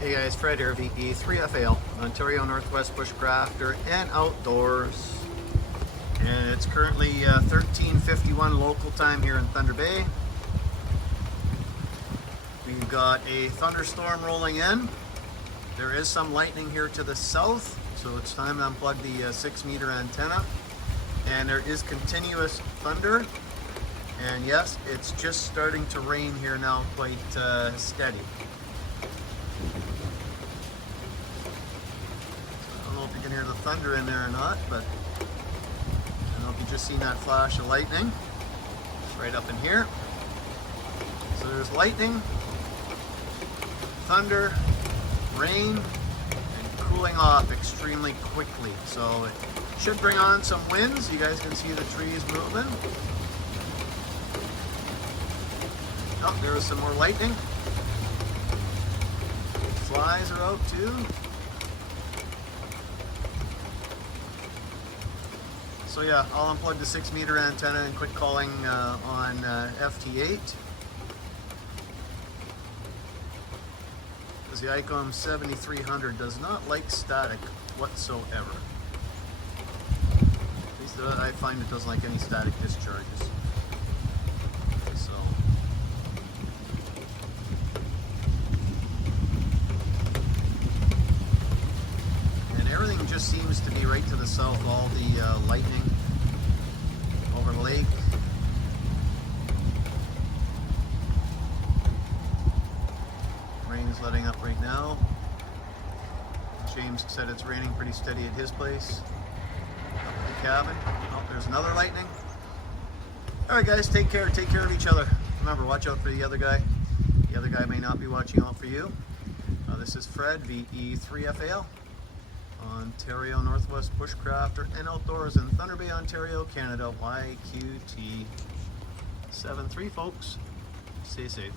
Hey guys, Fred here, VE3FAL, Ontario Northwest Bushcrafter and Outdoors. And it's currently 13:51 local time here in Thunder Bay. We've got a thunderstorm rolling in. There is some lightning here to the south, so it's time to unplug the 6-meter antenna. And there is continuous thunder. And yes, it's just starting to rain here now, quite steady. I don't know if you can hear the thunder in there or not, but I don't know if you've just seen that flash of lightning. It's right up in here. So there's lightning, thunder, rain, and cooling off extremely quickly. So it should bring on some winds. You guys can see the trees moving. Oh, there was some more lightning. Flies are out too. So yeah, I'll unplug the 6-meter antenna and quit calling on FT8. Because the ICOM 7300 does not like static whatsoever. At least I find it doesn't like any static discharges. So. And everything just seems to be right to the south, all the lightning over the lake. Rain is letting up right now. James said it's raining pretty steady at his place. Up at the cabin. Oh, there's another lightning. Alright guys, take care of each other. Remember, watch out for the other guy. The other guy may not be watching out for you. This is Fred, VE3FAL, Ontario Northwest Bushcrafter and Outdoors in Thunder Bay, Ontario, Canada, YQT 73, folks. Stay safe.